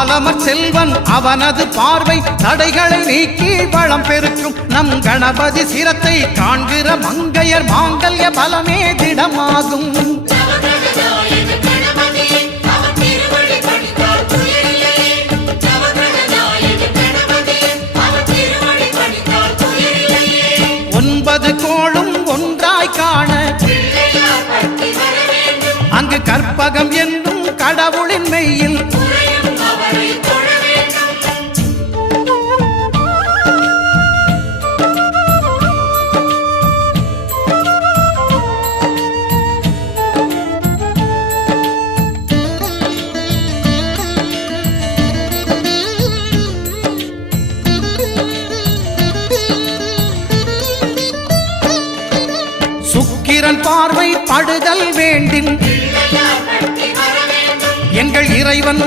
ஆலமர் செல்வன் அவனது பார்வை தடைகளை நீக்கி வளம் பெருக்கும் நம் கணபதி சிரத்தை காண்கிற மங்கையர் மாங்கல்ய பலமே திடமாகும் கோளும் ஒன்றாய் காண அங்கு கற்பகம் என்னும் கடவுளின் மெய்யில் சுக்கிரன் பார்வை படுதல் வேண்டின் எங்கள் இறைவன்